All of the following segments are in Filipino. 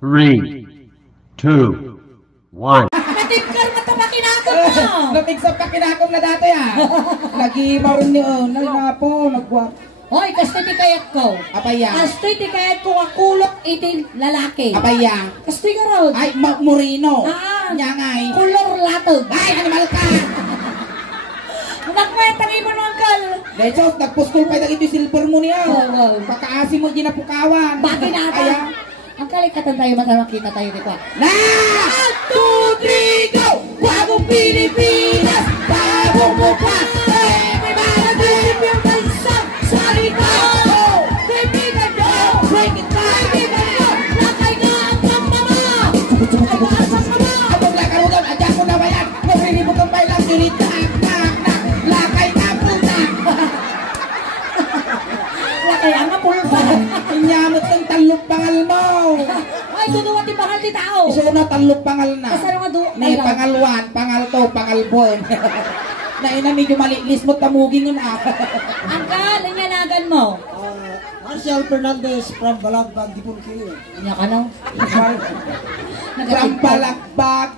3, 2, 1. Natigkar mo ito makinakot mo. Napigsap ka kinakong na dati ah. Nag-ibaw niyo. Nagnapo. Nagwap. Hoy, kastoy ti kayat ko. Apaya. Kastoy ti kayat ko akulok iti lalaki. Apaya. Kastoy ka raw. Ay, Moreno. Nyangay. Nyangay. Kulor latog. Ay, animal ka. Nagkwentang mo ng kal. Dahil nagpustol pa ito silver mo niya. Oo. Pagkaasi mo di napukawan. Bakit natin? Ang kalikatan tayo makita tayo dito. Na! 2, 3, go! Bagong Pilipinas! Bagong mukha! Everybody! Yung bansang salita! Kaibigan nyo! Break it down! Kaibigan nyo! Lakay na ang pangmama! Lakay na ang pangmama! Abog lakarugan! Adyan ko na ba yan? Nagriribog ang bailang dilit! Lakay na ang punta! Lakay ang pulpa! Inyamot ng talok pangal mo! Ay, duduwa ti bangal ti tao! Iso na talok pangal na! Kasano nga do? May pangalwan, pangal to, pangalbon. Na ina medyo malilis mo tamugin nun ah. Angkal, ang yanagan mo. Marcial Fernandez from Balagbag, Dipon. Kanya ka na. From Balagbag,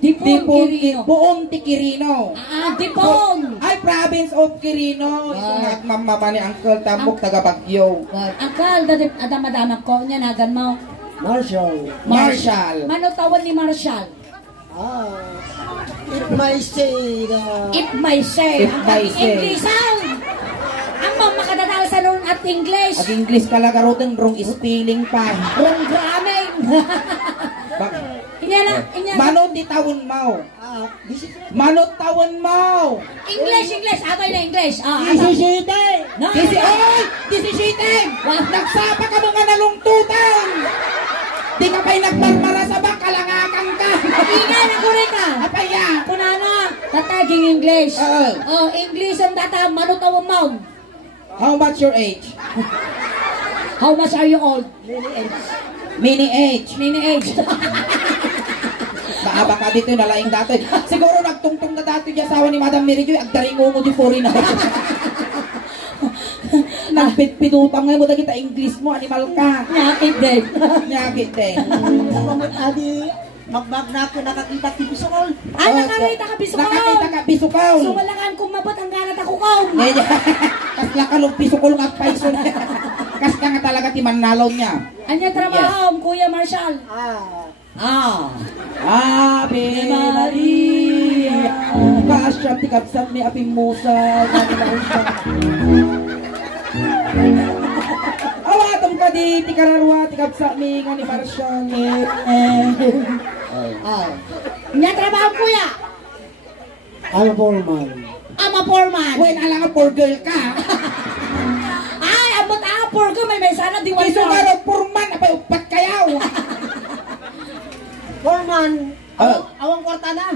Dipon Quirino. Buong Tikirino. Dipon. Ay, province of Quirino. Isungat mamama ni Uncle Tambok, taga Bagyo. Angkal, adamadamak ko, ang yanagan mo. Marshall. Mano tawag ni Marshall? If may say If may say. If may say. English sound. Ang mga makadadal sa noon at English. At English kalagarotin, wrong spelling pa. Wrong gramming. Inyana. Manot di tawon mo. Manot tawon mo. English. Atay na English. Disisite. Disisite. Nagsapa ka mga nalungtutan. Di ka pa'y nagmarmara sa bang kalangakan ka. Ingay na kuri ka. Apaya. Kunana. Tataging English. English ang tata. Manutawang mo. How much your age? How much are you old? Mini age. Baaba ka dito nalaing dati. Siguro nagtungtong na dati yung asawa ni Madam Mary Joy. Agdaringo mo di puri na. Nagpitpitutang ngayon mo na kita English mo. Animal ka. Nyakit din. Nyakit din. Adi, magbag na ako nakakita ti Bisukol. Nakakita ka Bisukol. Nakakita ka Bisukol. Sumalangan kung mabot ang ganat ako kong. Kasla ka nung Bisukol nga paiso na. Kasla nga talaga ti manalaw niya. Anya trabaho, Kuya Marshall? Ave Maria. Kasyam ti kapsat may aping musa. Awatom ka di ti kararwa ti kapsat may nga ni Marshall. Anya trabaho, Kuya? Ano Foreman? Ama foreman. When ala nga poor girl ka. Ay, abot poor girl. May sana diwal Iso nga ro purman. Apay upat kayaw. Foreman, awang kwarta na.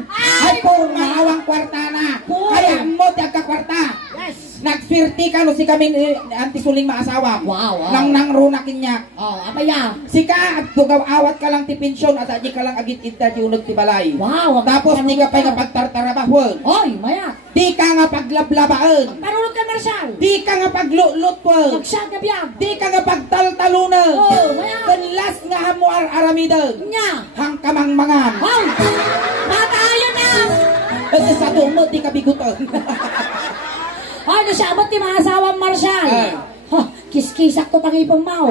Ay purman awang kwarta na. Kaya mo ti agka kwarta. Yes. Nagswerte ka no si kami antisuling maasawa. Wow. Nang runakin niya. Apaya. Sika at tugaw awat ka lang ti pensyon at di ka lang agit-ita ti unod ti balay. Wow. Tapos di ka pa nga pagtartarabahon. Oy, maya. Di ka nga paglablabaan. Parulog ka, Marshall. Di ka nga paglulutwal. Magsiyag na biyag. Di ka nga pagtaltalunan. Maya. Kanlas nga hamo aramidan. Nya. Hang kamang mangan. Wow. Matayo na. Ito sa tumot di ka bigutan. Ay, nasyabot ti mga asawang Marshall. Kiskisak to tangipang mau.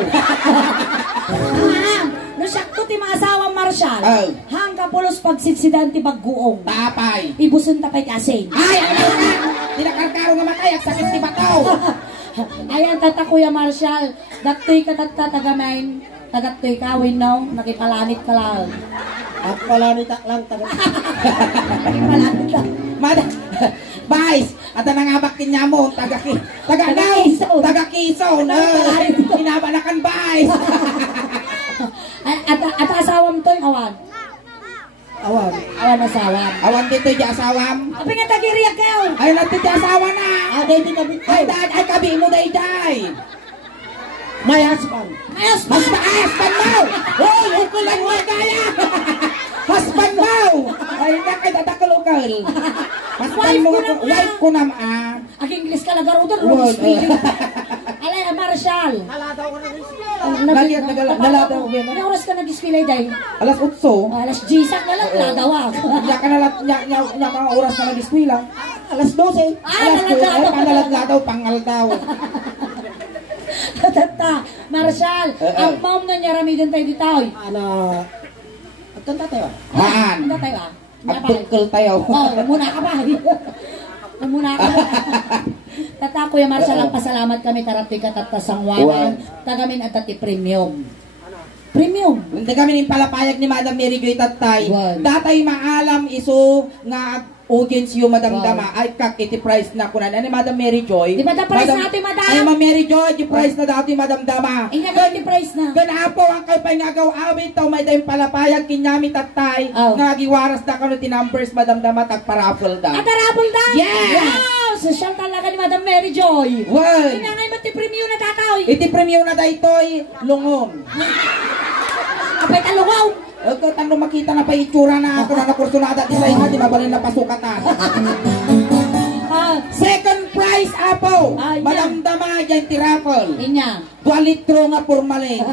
Nasakto ti mga asawang Marshall. Hanggang pulos pagsitsidan ti bagguong. Tapay. Ibusun tapay kasin. Ay, ano ka? Tinakarkaro nga matay. Sakit ti bataw. Ayan, tata Kuya Marshall. Daktoy ka tatagamain. Tagattoy kawin no. Nakipalanit ka lang. At pala ni Taklang taga. Nakipalanit lang. Vice, at nangabakin niya mo, taga Quezon, pinabanakan Vice. At asawam to yung awan. Awan asawam. Awan dito yung asawam. Apa nga tagiriyak kayo? Ay, natin yung asawa na. Aday di kabit ko. Ay, kabi mo day. My husband. Husband mo! Hoy, ukulan mo kaya! Husband mo! Ay, nakaitatakalugal. Husband mo, wife ko naman. Ang English ka lagarutan, wrong speaking. Alay, Marshall. Halataw ko na rin siya. Nalataw ko yan. Ano oras ka nag-display day? Alas 8. Alas 10 na lang, ladawa. Nya ka nya mga oras na nag-eskwela. Alas 12. Alas 12 panaladladaw pangaldaw. Tata, Marshall, ang mom na niya ramidan tayo dito. Ano? Agkanta tayo. Haan. Ano tayo ah? Agtungkol tayo. Oh, muna ka ba? Muna ka ba? Tata, Kuya Marshall, ang pasalamat kami karati ka tatasangwanan. Tagamin at tati premium. Premium. Hindi kami nin palapayag ni Madam Mary Joy Tatay. Wow. Datay maalam iso nga audience yung madamdama. Ay kak iti price na kunan ni Madam Mary Joy. Di ba the price natin, Madam? Ay Madam Mary Joy, di price na dati madamdama. Ingagay yung price na. Ganapo ang kay pangagaw awit taw may dayong palapayag kinyami Tatay. Oh. Nga giwaras na kano ti numbers madamdama tag paraffle da. At arapol na? Yes! Wow! Social talaga ni Madam Mary Joy. Well, Inangay mo ti premium na tataw. iti premium na daytoy lungom. Kapay talungaw. Ito, tanong makita na pa itsura na ako na nakursunada di sa inyo, di mabalin na pasukatan. Second prize, Apo. Ah, yeah. Madamdama dyan ti raffle. Inya. 2 litro nga purmaling.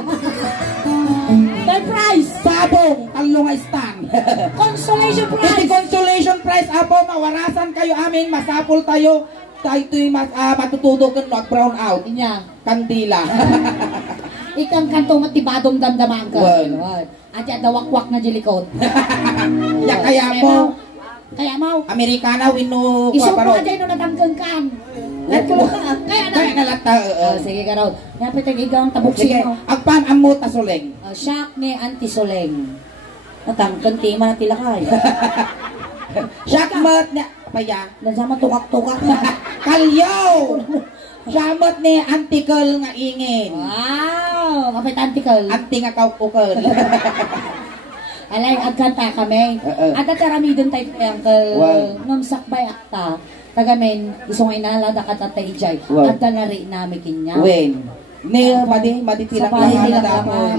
Third prize. Sabong, talo nga stand. Consolation Iti prize. consolation prize, Apo, mawarasan kayo amin, masapol tayo. Tayo ito'y matutudog ng not brown out. Inya. Kandila. Ikang kantong matibadong damdaman ka. Well. At yan, dawakwak na jilikod. Ya kaya mo, Kaya mo. Amerikana, wino, Isok mo kwaparo. ka dyan nung natanggang kan. Kaya na. Kaya nalata. Sige ka raw. Yapit ang ikaw ang tabok Sige, mo. agpan ang mo tasuleng. Shock ni Auntie Soleng. Natanggang tima na tilakay. Shakmat na, paya. Nansama tukak-tukak na. Kalyaw! Siyamot ni antikal nga ingin. Wow! Kapit antikal. Anti nga kaukukal. Alay, agkanta kami. At ataramidon tayo kay Uncle. Wow. Nung sakbay akta. Tagamin, gusto nga inalada ka tatay Ijay. Wow. At nari namin kinya. Wen. Ne, madi Sa tilang bahay lang nila na kapan. dapon.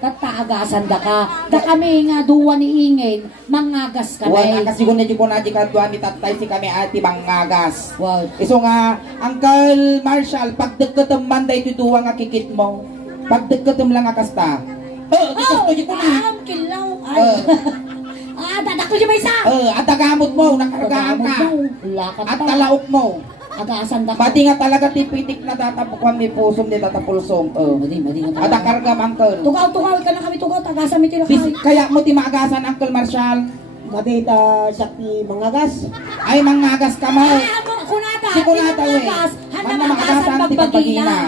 Tataagasan da ka. Da kami nga duwa ni Ingin, mangagas kami. Wen, kasi kung medyo po na di kadwa ni tatay si kami ati bangagas. Wow. Iso nga, Uncle Marshall, pagdagkatam man da ito duwa nga kikit mo. Pagdagkatam lang nga kasta. Di gusto di ko na. Kilaw. Ay. Dadak ko dyan may isa. At tagamot mo, nakargaan ka. Lakat At pa. talaok mo. Agasan da ka. Pati nga talaga tipitik na tatapukwan mi pusom di tatapulsom. Madi nga. At akargam, Uncle. Tukaw ka na kami tukaw. Tagasan mi tinakay. Kaya mo ti maagasan, Uncle Marshall. Mabita sa ti mga gas. Ay, mangagas ka mo. Kunata. Si Kunata, we. Handa Handa magasan ti pagbagina.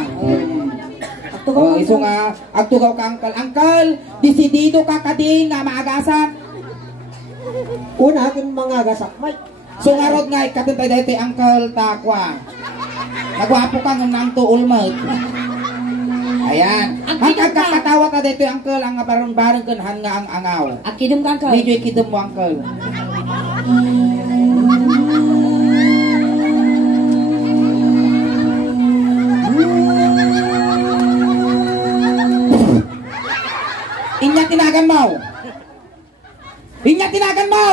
Iso nga, agtugaw ka, Uncle. Uncle, disidido ka kadi nga maagasan. Una aking mga gas akmay. So nga rod nga, ikatuntay dahito Uncle Takwa. Nagwapo ka ng nang tuul mo. Ayan. Hanggang kakatawa ka dito, Uncle, ang barong-barong ganhan nga ang angaw. Akidum ka ka. Medyo ikidom mo, Uncle. Inya tinagan mo. Inya tinagan mo.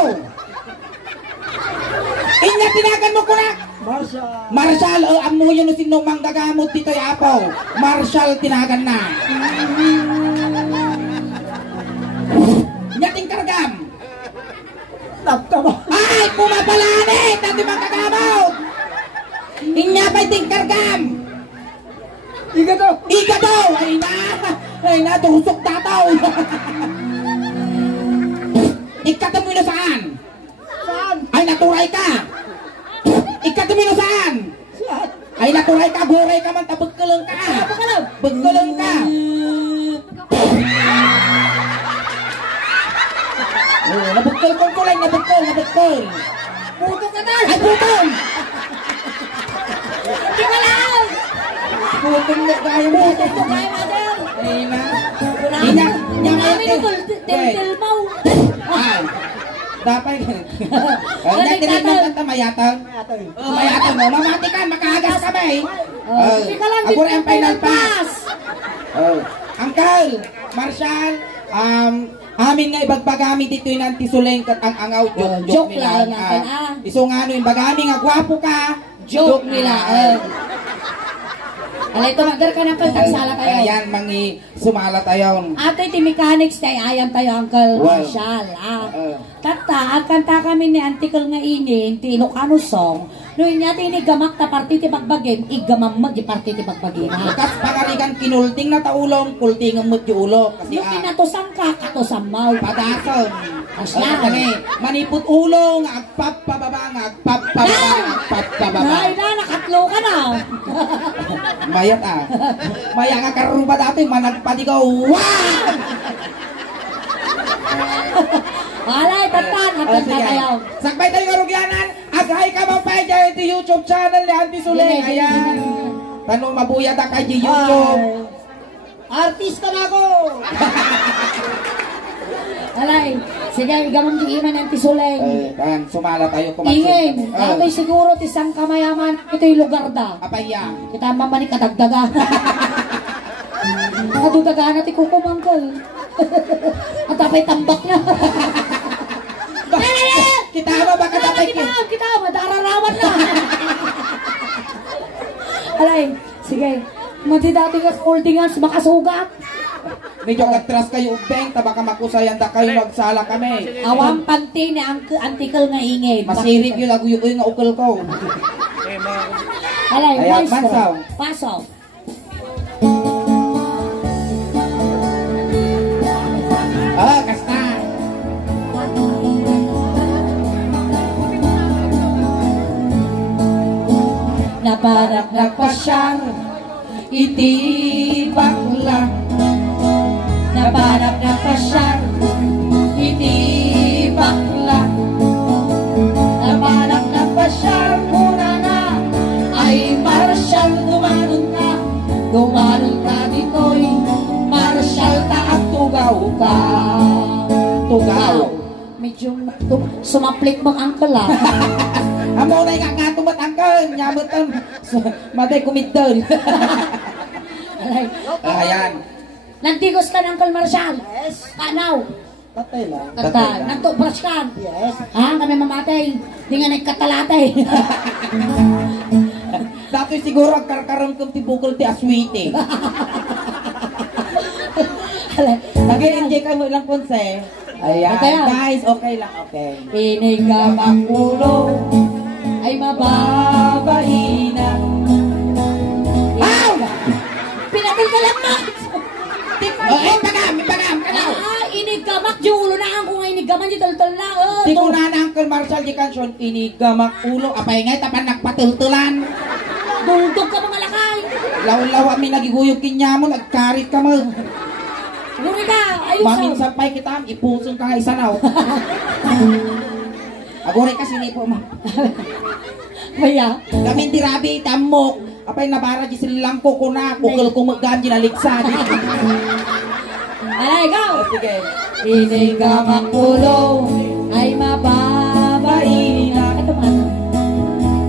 Inya tinagan mo kunak. Marsha. Marshall, amo yun sinong manggagamot dito yapaw. Marshall tinagan na. Inya tingkargam. Tapta mo. Ay, pumapalanit! Dati manggagamot. Inya pa'y tingkargam. Iga to. Ika daw! Ay na, tusok tataw! Ikatam mo na saan? Saan? Ay, naturay ka! Ikatam mo na saan? Saan? Ay, naturay ka, guray ka man, tabagkalang ka! Bagkalang ka! Nabagkal kong kulay, nabagkal! Puto ka na. Ay, putong! Hindi ka lang. Putong na kayo mo! Puto kayo, mother. Ay na! Inya namin ito. Tintil mo. Ay! Dapat Ay, tinignan ka mayatang. Mayatang mo. Mamati ka, makahagas ka ba eh? Hindi ka lang. Ako rin ang final pass. Uncle, Marshall, amin nga ibagbagami dito yung antisuleng kat ang angaw joke Joke nila. lang. Iso nga ano yung bagami nga gwapo ka. Joke nila. Alay, tumagar ka na kang tagsala tayo. Ayan, mangi sumala tayo. Ato iti mechanics tayo, ayan tayo, Uncle Well, Marshall. Tata, ang kanta kami ni Antikal nga ini, ti Ilocano song, noon niya tinigamak ta parti ti pagbagin, igamam mo di parti ti pagbagin. Kas pagalikan kinulting na taulong, kulting ang mutyo ulo. Kasi Yung tinatosang ka, katosang mau. padason. Asya. Manipot ulong, agpapababa, agpapababa. Ay na, nakatlo ka na. Mayat Maya nga karuba dati, managpati ko. Wah! Alay, tatan, nakanta tayo. Sakbay tayo karugyanan. Aghay ka ba pa dyan iti YouTube channel ni Auntie Suleng. Ayan. Tanong mabuya ta kay di YouTube. Artista na ako! Alay, sige, igamang di iman ang tisuleng. Kan sumala tayo Ingin, ato'y siguro tisang kamayaman, ito'y lugar da. Apaya. Kita mamani kadagdaga. Nakadudagahan natin kukumangkal. At apay tambak na. Kita ba baka tapay ki? Kita ba, dararawan na. Alay, sige. Mati dati ka holdingan, makasugat. Medyo katras kayo ubeng, tabaka makusayan da kayo magsala kami. Awang panti ni Antikal nga ingin. Masirip yung laguyo nga ukol ko. Alay, Ayan, maestro. mansaw. Pasaw. Kasta. Napanak na pasyang itibak lang. Napanak na pasyang itibak lang. Napanak na pasyang muna na ay Marshall gumanon ka. Gumanon ka dito'y Marshall ta at tugaw ka. Tugaw. Medyo sumaplik mong angkol ah. Amo na nga nga tumatangkal, nyamutan. Maday kumidol. Ayan. Nantigos ka ng Uncle Marshall? Yes. Kanaw? Tatay lang. Kata, nagtubras ka? Yes. Ha? Kami mamatay. Di nga nagkatalatay. Dati siguro ang karkaroon kong tibukol ti aswiti. Nag-enjoy ka mo lang konse. Ayan, Kaya, guys, okay lang, okay. Inigamang ulo ay mababainan. Ow! Pinatil ka lang na! Pagam, kanaw! Inigamak di ulo na ang kung inigaman di tol-tol na. Di ko na Uncle Marshall di kansyon, inigamak ulo, apay ngay, tapan nagpatultulan. Duldog ka mga lakay. Law-law kami nagiguyog kinyamo, nagkarit ka mo. Guri ka, ayos. Maminsan pa'y kita, ipusong ka nga isa now. Agore kasi ni po, ma. Kaya? Gamin di rabi, tamok. Apay nabara di silang ko na, kukul kumagam di naligsan. Alay, go! Sige. Inigamang ulo ay mababainan. Ito man.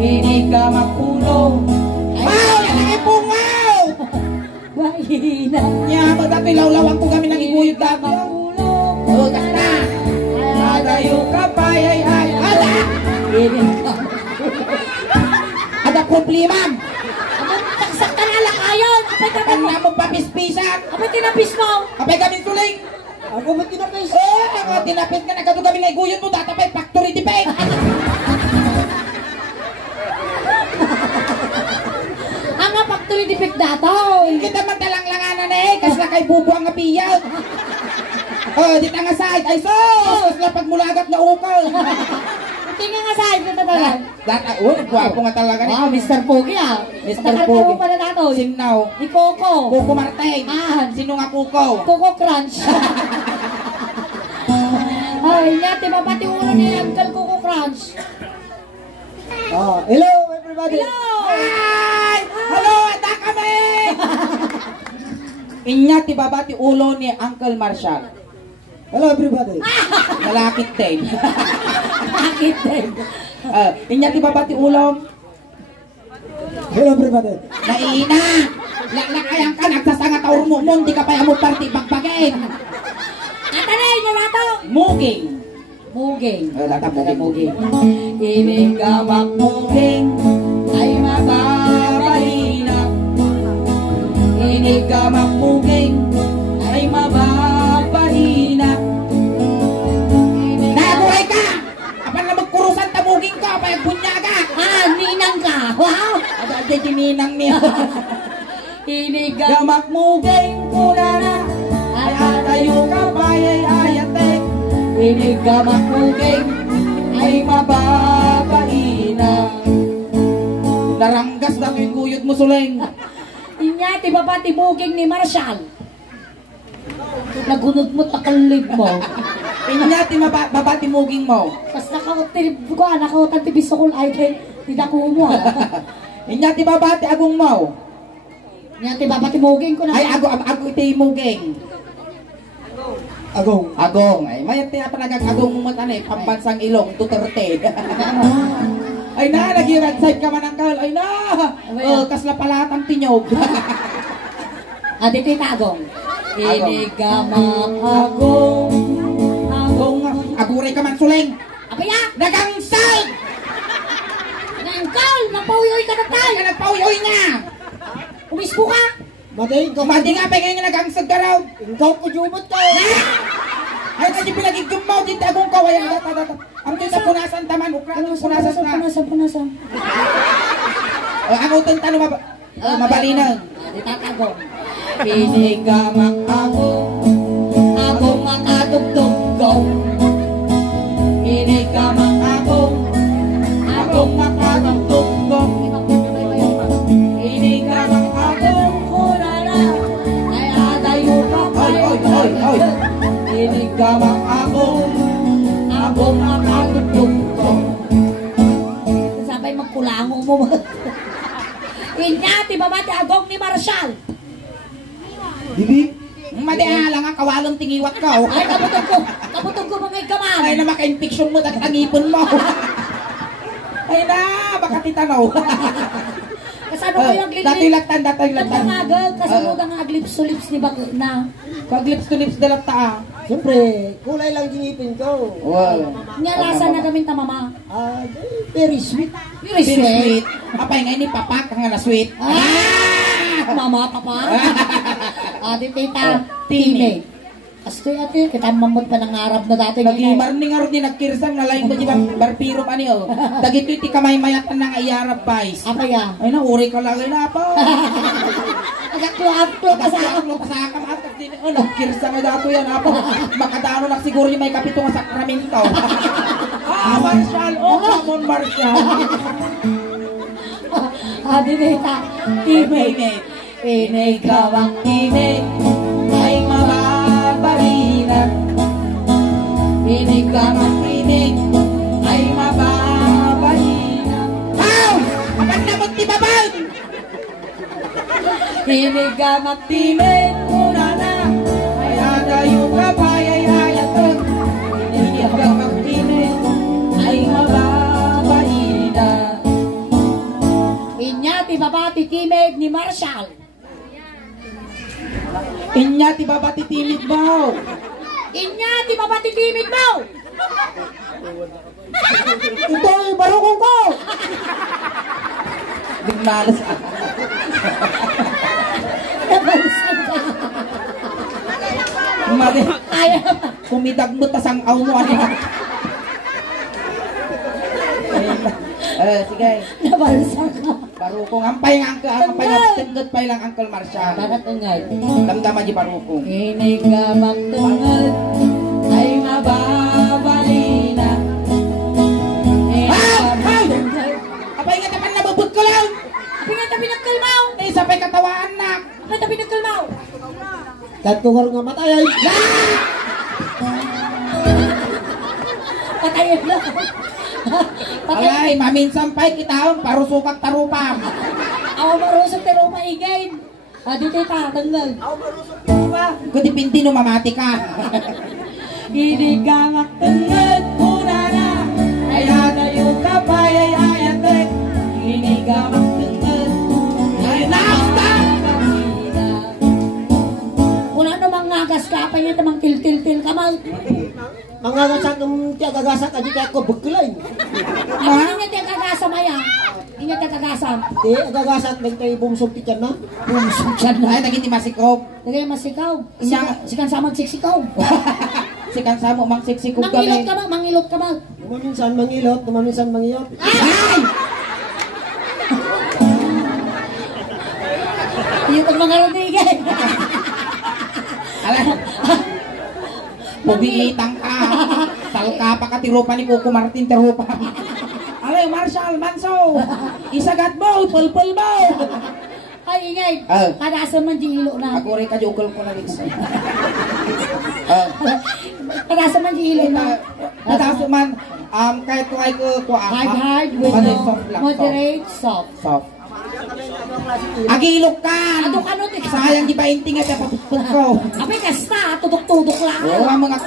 Inigamang ulo ay Pungaw! mababainan. Nya, magdati lawlawan ko kami nagiguyog dati. Oh, kasta. Madayo ka pa, ay. Ala! Ada problema. Taksak ka na lakayon. Apay ka Kanya mo papispisan. Apay tinapis mo. Apay kami tuling. Ako ba tinapis? Ako tinapit ka na kato kami nagiguyog mo. Datapay factory dipay. Ang factory dipik dato. Kita magtalang-langanan kasi na kay bubuang nga piyag. Di nga side. Ay sos! Na pagmulagat na ukal. Tingnan nga sa'yo na talaga. Gwapo nga talaga ni. Mr. Pogi ah. Mr. Pogi. pa na nato. Sinaw. Ni Coco. Kuko Martin. Sino nga Kuko? Coco Crunch. Ay, nyate mapati ulo ni Uncle Coco Crunch. Hello everybody! Hello! Hi! Hello! Ata kami! Inya ti babati ulo ni Uncle Marshall. Hello everybody! Malakit din. Bakit din? Inya ti babati ulo. Hello everybody! Naina! Lakayang ka, nagsasanga taur mo mo, di ka pa mo party bagbagin. Atanay niyo nato. Muging. Muging. Lata muging. Ibig gamak muging ay mababalina. kay Jiminang niya. Inigamak muging kunana ay adayo kapay ay ayate. Inigamak muging ay mababaina. Naranggas na yung guyod mo, Suleng. Inya, tiba ba tibuging ni Marshall? Nagunod mo takalib mo. Inyati mabatimuging mo. Tapos nakautan tibisokol ay kay tinako mo. Inyati babati agong mo. Inya, tiba ba tibuging ko na. Ay, ago iti muging. Agong. Agong. Ay, may tinapanagang agong mo tanay. Pambansang ilong, Duterte. Ay na, nag-red side ka man ang kal. Ay na, kasla palatang tinyog. Ate Agong. Inigamak agong. Aguray ka man, Suleng. Apaya! Nagangsal! Nangkal! Napauyoy ka na tayo! Ka nagpauyoy na! Umispo ka! Madaling ka. Kumadi nga pa ngayon nagangsag ka raw. Ikaw ko jumot ka. Ay, kasi pinagigum mo, dito agong ka. Ay, data. Ang dito punasan taman. Ukra, punasan na. Punasan. Ang utong tanong mabalinang. Ate Agong. Inigamak agong. Agong makadugtugong. Inigamak agong. Agong makadugtugong. Inigamak agong kunana ay adayo kapay. Oy. Inigamak agong. Agong makadugtugong. Sabay magkulango mo. Inyati babati agong ni Marshall. Bibi. Madialang ang kawalong tingiwat ka. Ay, kaputog ko mga ikaman. Ay na maka-infection mo at ang ipon mo. Ay na, baka titanaw. Kasano kayo ang Dati latan. Nagpangagal, kasunod ang aglips-lips ni Bakla na. Kag lips to lips dalat ta. Siyempre, kulay lang ginipin ko. Wow. Nyalasan na kami ta mama. Very sweet. Very Very sweet. sweet. Apay nga ini papak nga na sweet. Mama, papa. Ate, tita, time. Astoy ate, kita mamot pa ng Arab na dati. Nagimar ni nga rin ni nagkirsam na laing mo di ba barpiro pa niyo. Dagito iti kamay mayatan ng ayarab pais. Apa ya? Ay na, uri ka lagi na po. Agaklo ka sa Kasakam at nagkirsam na dato yan apo. Makadano lang siguro yung may kapito nga sakramento. Marshall, Ramon Marshall. Ate, tita, time. Inigawang time ay mababarina. Inigawang time ay mababarina. How? Kapag namot ti babag! Inigawang time kunana Ay adayo ka pa ay ayatag. Inigawang time ay mababarina. Inyati babati timig ni Marshall. Inyati babati timid mo. Inyati babati timig mo. Ito ay barukong ko. Digmalas ka. Nabalsan ka. Mali. Ayaw. Kumidag mo tas ang aw mo. Sige. Nabalsan ka. Barukong. Ampay nga ampay nga. Tenggot pa lang Uncle Marshall. Bakit ungay? Damdaman di barukong. Inigawang tungod ay mababalina. Apay nga naman nabubot ko lang. Pinatabi ng kalmaw. Ay, sabay katawaan na. Pinatabi ng kalmaw. Tagtungar nga matay ay. Patayin lang. Alay, maminsan pa'y kita parusukak tarupam. Ako marusok pero maigay. Dito ta, tanggal. Kung dipindi no mamati ka. Inigawang tungod kunana ay adayo kapay ay ayatek. Inigawang tungod ay mababalina. Kung ano mangagas ka, apay niya tamang til-til-til ka mal. Mangagasak ng tiyagagasak aji kaya ko bugkulay. Ano niya tiya kagasa maya? Hindi niya tiya kagasa. Di agagasak ng tayo bumsog ti tiyan na. Bumusog siya Ay, na. naging masikop. Lagay masikaw. Siya- Sikan sa magsikaw. Si Kansamo, mang siksikog Mangilot kami. ka ba? Mangilot ka ba? Tumaminsan mangilot, tumaminsan mangiyot. Ay! Yung mga rundigay. Alam, pubiitang ka. Talka pa ka, tirupa ni Coco Martin, tirupa. Alay, Marshall, Manso. Isagat mo, pulpul mo. Ay, ingay. Ah. Kadasa man di ilo na. Ako rin ka, jukol ko na rin. Kadasa man di ilo na. Nataso man, kahit ko ay ko Hard with soft lang, moderate soft. soft. Agilok ka! Ano, Sayang di ba inting at papupul ko? Abay, kasta, tudok-tudok lang. Oo, ang mga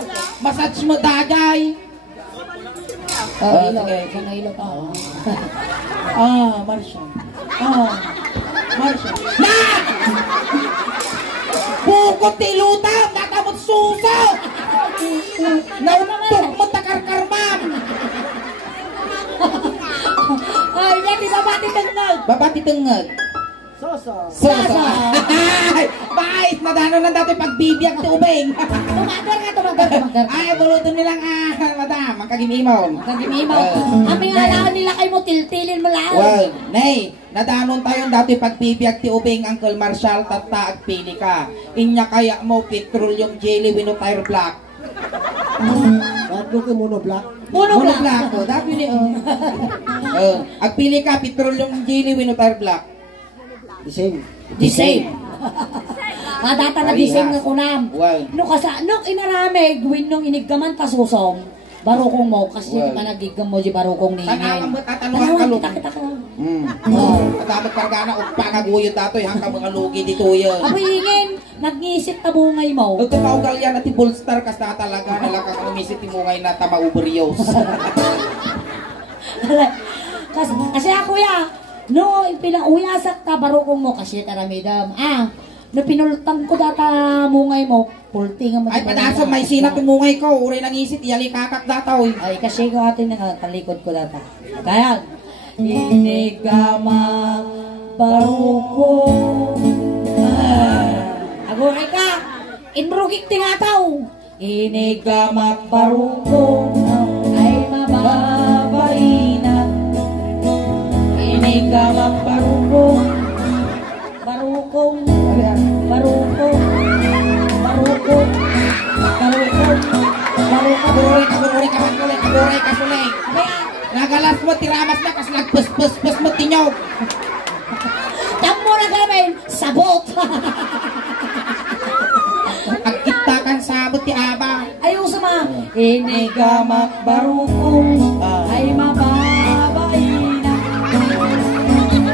massage mo dagay. Ilo, sige. kung ilo ka. Marshall. Marshall. Na! Bukot tilutang! Natamot suso! Nautok mo takarkar, ma'am! Ay, hindi babati tengod. Babati tengod. Soso. Soso. Ay! Bais! Nadano na dati pagbibiyag ti ubeng. Tumadar nga, tumadar. Ay, bulutin nilang madam. Ang kagimimaw. Nagimimaw. Ang mga alaon nila kayo mo, tiltilin mo laon. Well, nay, nadanon tayo dati pagbibiyag ti ubeng Uncle Marshall tata agpili ka. Inya kaya mo petroleum jelly wino tire black. Bago ka monoblock. Mono Mono black. black ko, dati ni agpili ka petroleum jelly wino tire black. The same. The same. Data na the same nga kunam. Well, No kasa, no inaramig, win nung iniggaman kasusom. Barukong mo, kasi Well. di pa nagigam mo di barukong ningin. tanawang mo tatanungan ka lugi. Kita ka. At kargana og pangaguyod datoy hangka mga lugi dito yun. Abo ingin, nag-iisip tabungay mo. Ug kaugal yan at bolster kas na talaga nala ka umisip ti mungay na tama uberios. kasi ako ya, no, pinauyasak ka barukong mo kasi taramidam. No pinultang ko data mungay mo, pulting mo. Ay padaso may sina ti mungay ko, uray nang isip iyali kakak datoy. Ay, kasi ko atin nakatalikod ko data. Kaya, inigama baruko. Agoray ka, inrugik tingataw. Inigama baruko, ay mababay na. Inigama baruko, barukong, barukong, barukong, barukong, barukong. Kaburay ka sulay. Nagalas mo tiramas na kas nagpus-pus-pus mo tinyog. Tamo na gawin, sabot. Agkita kan sabot ti aba. Ayaw sama. Inigamak barukong ay mababay na.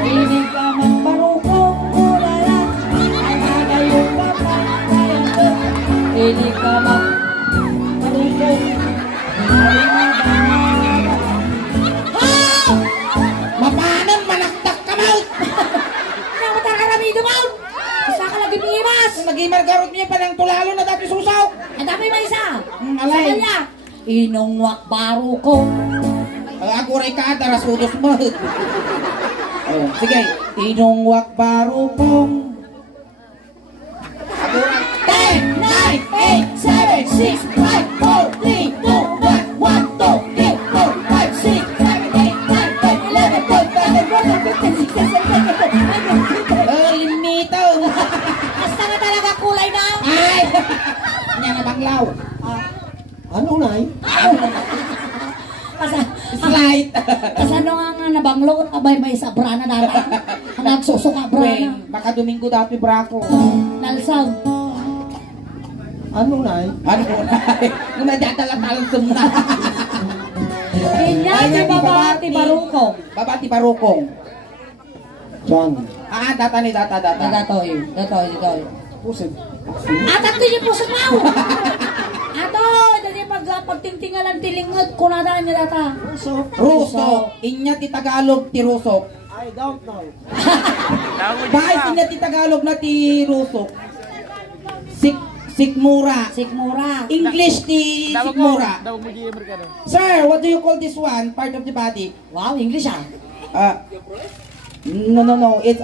Inigamak barukong ulala ay magayong papayang ko. Inigamak barukong ay mababay. Mapanan manaktak ka maut. Namatar ka rami dumaw. Isa ka lagi pimas. Nag-imargarot niya pa ng tulalo na dati susaw. Ang dami may isa. Alay. Sa kanya. Inungwak barukong. Ako rin ka ata rasudos mo. Sige. Inungwak barupong. Ako rin. 10, 9, 8, 7, 6, 5, 4, 3, 2, 1, 1, 2, 3, 4, 5, 6, 7, 8, 9, 10, 11, 12, 13, 14, 15, 16, 17, 18, Limito. Basta nga talaga kulay na. Ay! Yan na banglaw. Ano na eh? Slide. Kasano nga nabanglo ka ba may sa brana data? Ang nagsusuka brana. Baka Domingo dati brako. Nalsaw. Ano na eh? Ano na? Kung nadadala-talang sumna. Kanya di babati barukong. Babati barukong. John. Data ni data. Datoy. Pusin. Atat ko yung puso mo! Ato! Dali pagtingtingalan tilingod kung nadaan niya data. Ruso. Inya ti Tagalog ti Rusok. I don't know. Bahit inya ti Tagalog na ti Rusok. Sikmura. Sikmura. English ti Sikmura. Sir, what do you call this one? Part of the body? Wow, English ah. No. It's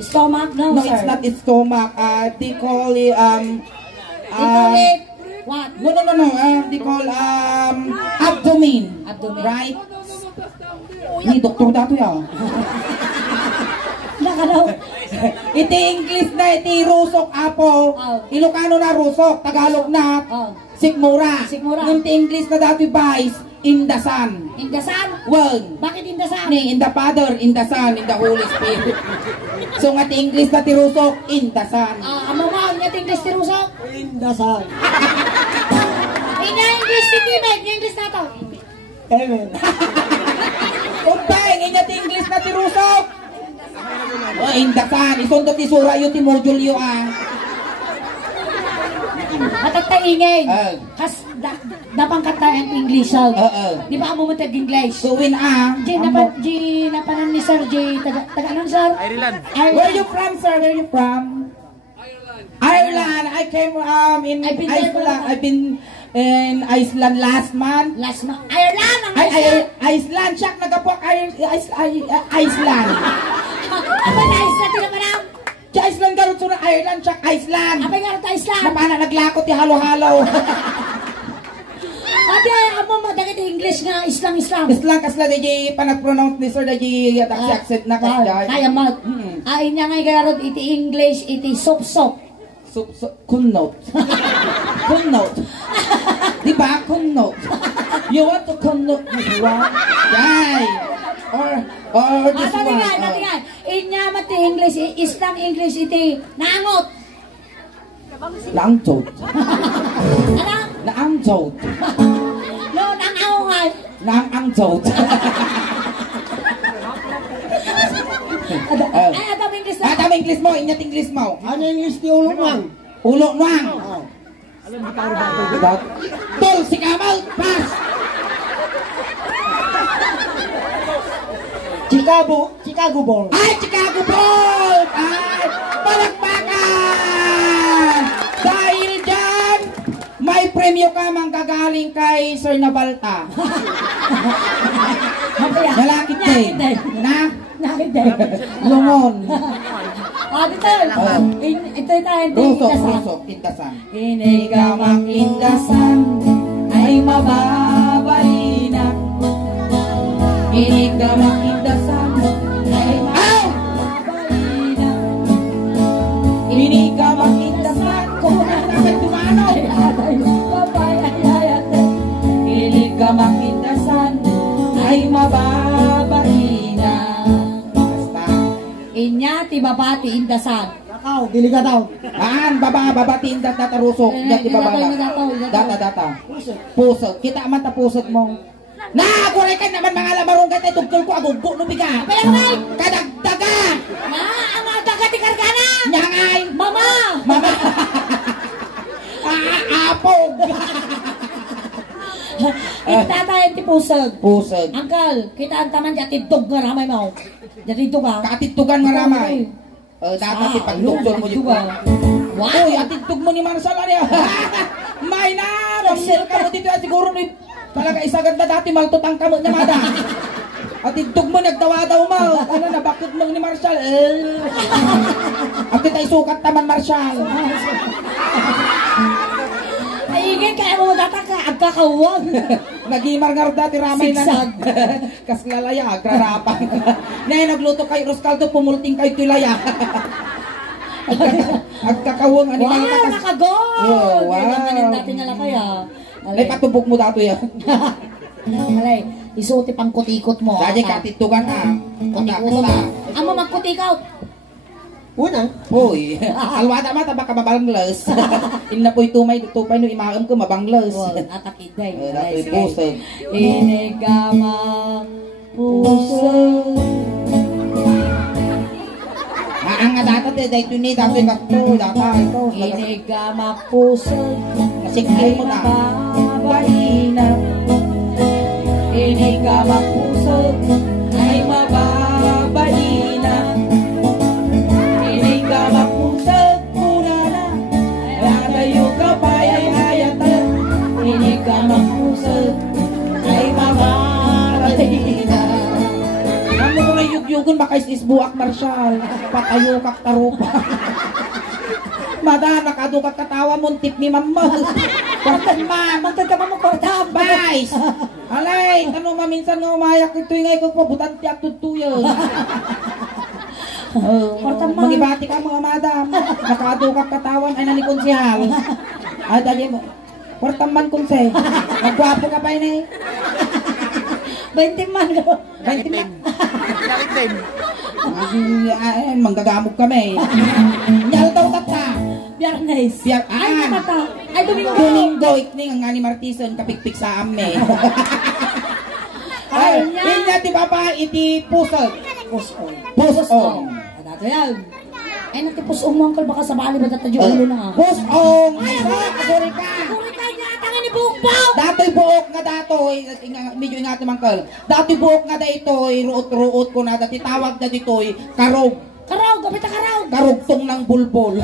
Stomach? No, no, sir. it's not its stomach. They call it They call it what? No. They call abdomen. Abdomen. Right? Ni doktor dato ya. Nakalaw. Iti English na, iti rusok apo. Oh. Ilocano na rusok, Tagalog na. Oh. Sikmura. Sikmura. Yung iti English na dati guys, in the sun. Indasan? Wag. Bakit indasan? Ni in the Father, in the Son, in the Holy Spirit. So nga ti English na ti rusok, in the sun. Amo mo, nga English ti Rusok? Indasal. Inya English ti Timek, English na to. Amen. Kumpeng, inya ti English na ti rusok. Oh, in the sun. Isundot ti sura yun ti module yun Matagtaingin. Kas dapang kata ang English. Di ba mo matag English? Suwin Napanan ni Sir J. Taga anong Sir? Ireland. Where are you from, sir? Where are you from? Ireland. I came in I've been there for Iceland. long. I've been in Iceland last month. Last month. Ireland ang Iceland. Siyak nagapok Iceland. Apa na Iceland tila parang? Sa Iceland garot na Ireland. Siyak Iceland. Apa nga ito Iceland? Napana naglakot ti halo-halo. Ate, amo madagit English nga Islam. Islang kasla di panag-pronounce ni sir di accent na kasya. Kaya mag. Ay niya nga garot iti English iti sop. Kunnot. Kunnot. Di ba? Kunnot. You want to kunnot this one? Yay! Or this one. Natingan. Inya mati English, Islam English iti nangot. Naangtot. Ano? Naangtot. No, nangaungan. Naangtot. Ay, atang English na. Tama English mo. Inyat English mo. Ano yung list ni ulo lang? Ulo nuang. Tol, si Kamal. Pass. Chicago Ball. Ay, Chicago Bulls! Ay, palakpakan! Dahil dyan, may premyo ka manggagaling kay Sir Nabalta. Lalaki din. Na? Lungon. Dito. Ito tayo. Rusok, indasan. Inigamang indasan ay mababali na. Inigamang indasan ay mababali na. Inigamang indasan kung namin tumano. Inigamang indasan ay mababali na. Basta. Inya ti babati indasan. Kakao, dili ka daw. Babati indat data rusok. Dati babala. Data. Pusot. Kita man ta pusot mo. Naguray ka naman mga lamarong gata. Tugtol ko agugo no biga. Palangay! Kadagdaga. Na, ang daga ti kargana! Nyangay. Mama! Apog. Itatayan ti pusag. Pusot. Angkal, kita ang taman di atidog nga ramay mo. Atidog ka? Katitugan nga ramay. Data ti pagtugtol mo dito. Wow! Uy, atitug mo ni Marcel niya. May na. Marcel ka mo dito. Siguro ni talaga isagad na dati maltutang kamot niya mada. Atitug mo nagdawa-daw mo. Ano na bakit mo ni Marcel? At tayo sukat naman Marcel. Ay, igin kaya mo data ka. Agkakawag. Nagimar-ngar dati ramay na. Sigsag. Kaslalaya, agrarapang. Ngayon nagluto kay Roscaldo, pumulting kay Tilaya. Agkakawang animal Wow, ka. nakagol! Oh, wow. Kailangan dati nga lang kaya. Ay, patubok mo dato yan. Alay, isuti pang kutikot mo. Dadi katitugan ha. Kutikot mo. Amo magkutikot. Una. Uy, alwada mata baka mabangles. Inna po'y tupay no imaam ko mabangles. Atakiday. Dato'y pusog. Inigamang pusog. Ang nga data te dahil ni dato'y kakto. Data ito. Inigamang pusog. Masikay mo na. Mababalina. Inigamang pusog. Ay mababalina. Inigamang pusog. Muna na. Lalayo ka pa ay hayatan. Inigamang pusog. Ay mababalina. Ano ko na yugyugon baka isbuak Marshal. Patayo kak tarupa. Mada, nakadukat katawa mo, tip ni mama. Kwartan ma, magkagama mo kwartan. Bais! Alay, ano maminsan nga umayak ito yung ngayon ko, butan tiyak tutuyo. Magibati ka mga madam. Nakaadukap katawan ay nanikon si Hal. Ay, dali mo. Portaman konse. Magwapo ka pa yun eh. 20 man ko. 20 man. Manggagamog kami. Nyal daw tata. Biyernes. Ay, nakata. Ay, Domingo. Domingo, ikning ang ani Martison, kapikpik sa ame. Ay, hindi ti baba, iti pusog. Pusong. Adato yan. Ay, natipusong mo, Uncle. Baka sa bali ba tatadyo ulo na nga. Pusong. Ay, aguri ka. Kurita niya, tangan ni Buong-Buong. Dato'y buok nga dato'y, medyo ingat naman kal. Dato'y buok nga dato'y, ruot-ruot ko na, dati tawag na dito'y, karog. Karaw, gabit na karaw. Karugtong ng bulbol.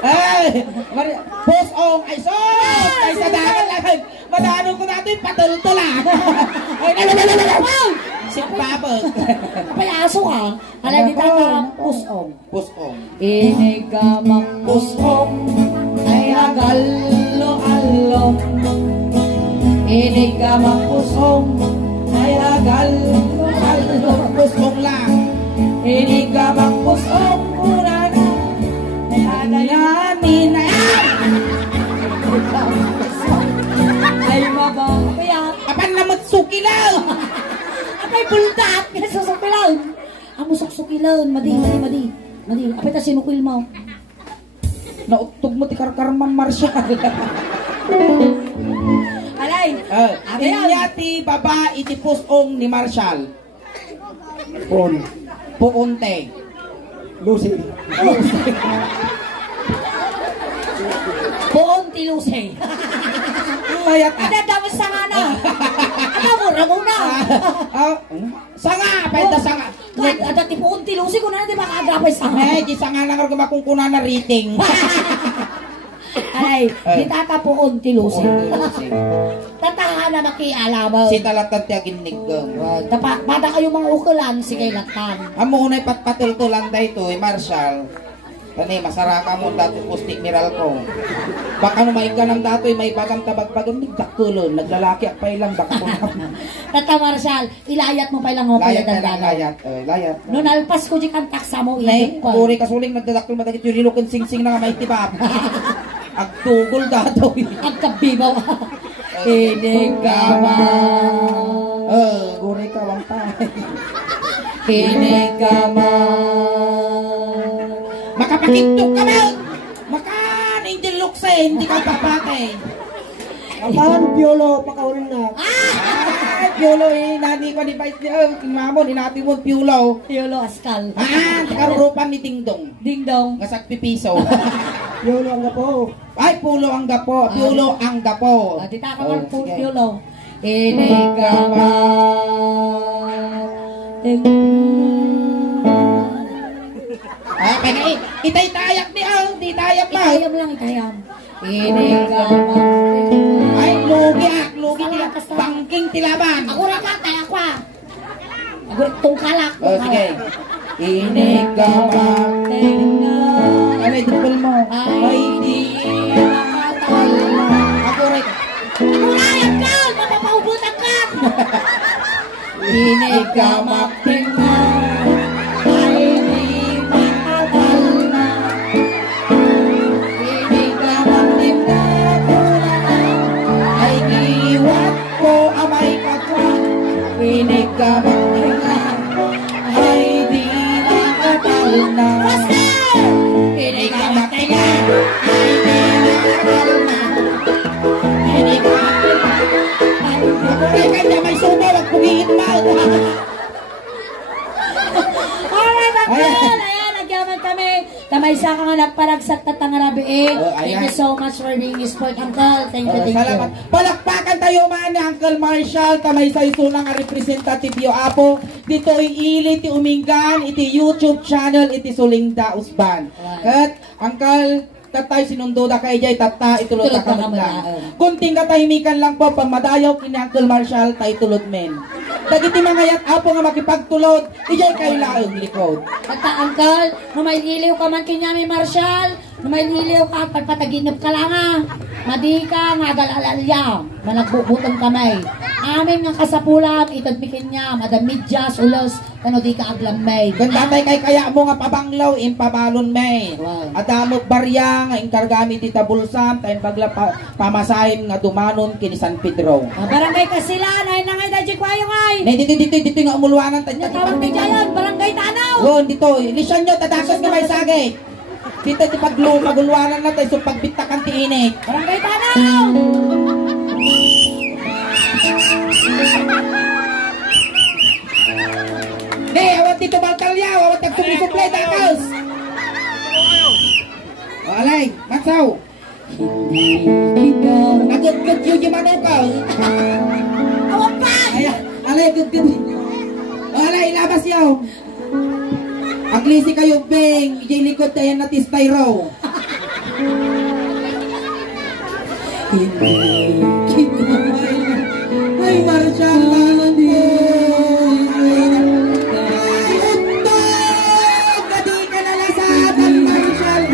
Ay, pusong, ay sos! Ay sa dagat lang. Madano ko natin, patultulan. Ay, Wow! si Babag. Kapay aso ka. Alay, di tata, pusong. Pusong. Inigamang pusong ay agalo-alom. Inigamang pusong ay agalo-alom. Pusong lang. Inigamang pusong muna na ay anayamin na ay mabapayat. Apan namot sukilaw. Apay buldat. Susukilaw. Amo sukilaw. Madi. Apay ta sinukil mo. Nautog mo ti karkarman Marshall. Alay. Inyati baba iti pusong ni Marshall. Puunte. Lucy. Buong tilusay. Mayat Ada dapat sanga na. Ano mo, ramuna. Sanga, pwede sanga. Ada ti buong tilusay ko na, di ba kaagapay sanga? Di sanga lang ako makungkuna na rating. Ay, di tata buong tilusay. Tatahan na makialaman. Si talatan ti aginig. Pada kayo mga ukulan, si kay Latan. Amo unay patpatultulan dayto, Marshall. Tani, masaraka mo dati pustik miral ko. Baka numaig ka ng dato'y may bagang tabagbagang nagdakulon. Naglalaki at pailang baka punap. Tata Marshall, ilayat mo pa lang ako Layat pala na lang, layat. Layat. Noon alpas ko di kang taksa mo, Nay, ilit pa. puri kasuling nagdadakol madagit yung rilukon sing-sing na nga may tibap. Agtugol dato'y. Ang kabibaw. Inigama. Guri ka, wang tayo. Inigama. Makapakintok ka na! Angel Lukse, hindi ka papatay. Apaan, Piolo, pakaunin na. Piolo nani ko ni Vice niya. Kinamon, inati mo, Piolo. Piolo Askal. Karurupan ni Ding Dong. Ding Dong. Nga pipiso. Piolo ang gapo. Ay, Pulo ang gapo. Piolo ang gapo. Dita ka man po, Piolo. Inigama. Kaya itay-tayak ni Ang, di tayak pa. Itayam lang, itayam. Inigama. Ay, lugi nila. Bangking tilaban. Ako rin ka, tayak pa. Ako rin tungkalak. Sige. Inigama. Ano yung mo? Ay, di makatal. Ako rin. Kulayag ka! Mapapaubutan ka! Inigama. Ay, di makatal na. Inigama. Ay, iwat ko amay katwa. Inigama. Ay, di makatal na. Inigama. Ay, di makatal na. Ay, kanya may sumaw at pugiin mo. Alright, Uncle! Ayan, nagyaman kami. Tamaysa ka nga nagparagsak na tangarabiin. Thank you so much for being sport, Uncle. Thank you, thank you. Salamat. Palakpakan tayo man ni Uncle Marshall. Kamay sa isunang representative yo apo. Dito ili ti uminggan. Iti YouTube channel. Iti Sulingda Usban. At Uncle, tatay sinundoda kay jay tata itulod Tulod ka ka lang. kamala. Kunting katahimikan lang po pamadayaw kini Uncle Marshall tay tulod men. Dagiti mga yat apo nga makipagtulod ijay kay laog likod. Tata, Uncle, numayliliw ka man kinyami, Marshall. Numayliliw ka, pagpataginip ka lang ha. Madi ka, nga galalalyam. Managbubutong kamay. Amin nga kasapulam, itadmikin niya, madamidyas, ulos, Kano di ka aglam may. Kung datay kay kaya mo nga pabanglaw, impabalon may. Wow. Adamot barya nga inkargami ti tabulsam, tayo bagla pamasahin nga dumanon kini San Pedro. Barangay Kasilan, ay nangay dadyo kwayo ngay. Nay dito nga umulwanan tayo. Natawag ni Jayon, Barangay Tanaw. Gon dito, lisyan nyo, tadakos nga may sagay. Dito ti magulwanan na tayo, so pagbitakan ti init. Barangay Tanaw. Nay, awat dito baltalyaw, awat nagsuplay takos. Alay, matsaw. Ikaw. Nagud-gud yun yung manukaw. Awag pa. Alay, gud-gud. Alay, ilabas yaw. Aglisi kayo, Beng. Ijay likod tayo natis tayo. Hindi kita ay Marshall Landi. Utog! Gadi ka nalasatan, Marshall.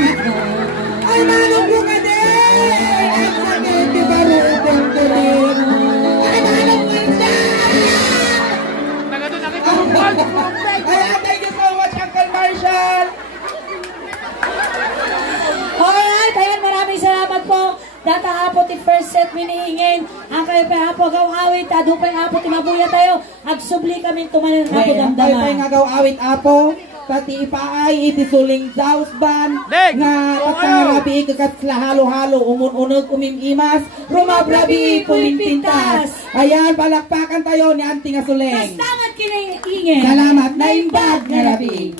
Ay manong ko ka din. Ay sakit, di ba rupong ko rin. Ay manong Marshall. Ay, thank you so much, Uncle Marshall. Alright, ayan, maraming salamat po. Data hapo ti first set minihingin. Ang kayo pa hapo gaw awit. Adupay hapo ti mabuya tayo. Agsubli kami tumanin hapo Ay, damdama. pay nga gaw awit apo. Pati ipaay iti suling daus ban. Nga patarabi ikakat sila halo-halo. Umun-unog umimimas. Rumabrabi pumintintas. Ayan, palakpakan tayo ni Auntie nga suling. Kastangat kinahingin. Salamat na imbag nga rabi.